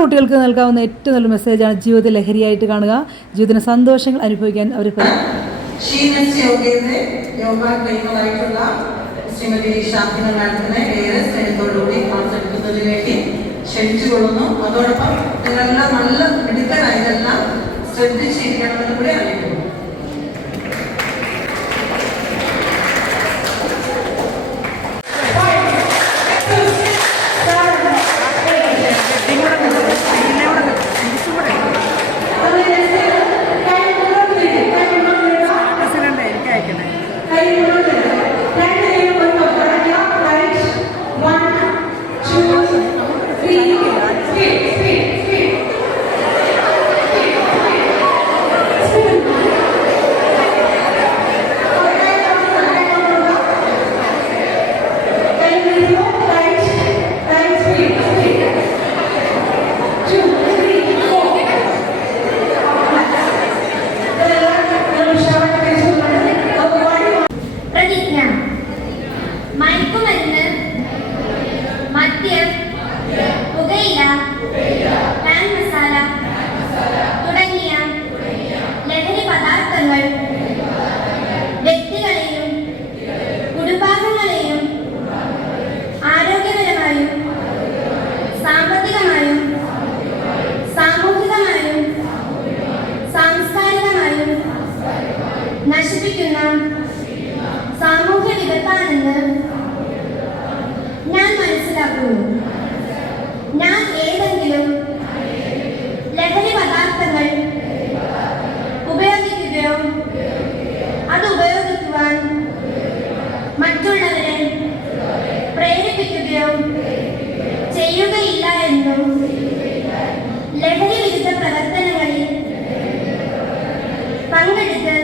കുട്ടികൾക്ക് നൽകാവുന്ന ഏറ്റവും നല്ല മെസ്സേജാണ് ജീവിതത്തിൽ ലഹരിയായിട്ട് കാണുക. ജീവിതത്തിന് സന്തോഷങ്ങൾ അനുഭവിക്കാൻ അവർ ക്ഷണിച്ചുകൊള്ളുന്നു. അതോടൊപ്പം നിങ്ങളെല്ലാം നല്ല മിടുക്കരായതെല്ലാം ശ്രദ്ധിച്ചിരിക്കണമെന്ന് കൂടി അറിയിക്കുന്നു. നശിപ്പിക്കുന്ന സാമൂഹ്യ വിപത്താണെന്ന് ഞാൻ മനസ്സിലാക്കുന്നു. ഞാൻ ഏതെങ്കിലും ലഹരി പദാർത്ഥങ്ങൾ ഉപയോഗിക്കുകയോ അത് ഉപയോഗിക്കുവാൻ മറ്റുള്ളവരെ പ്രേരിപ്പിക്കുകയോ ചെയ്യുകയില്ല എന്നും ലഹരി വിരുദ്ധ പ്രവർത്തനങ്ങളിൽ പങ്കെടുത്ത്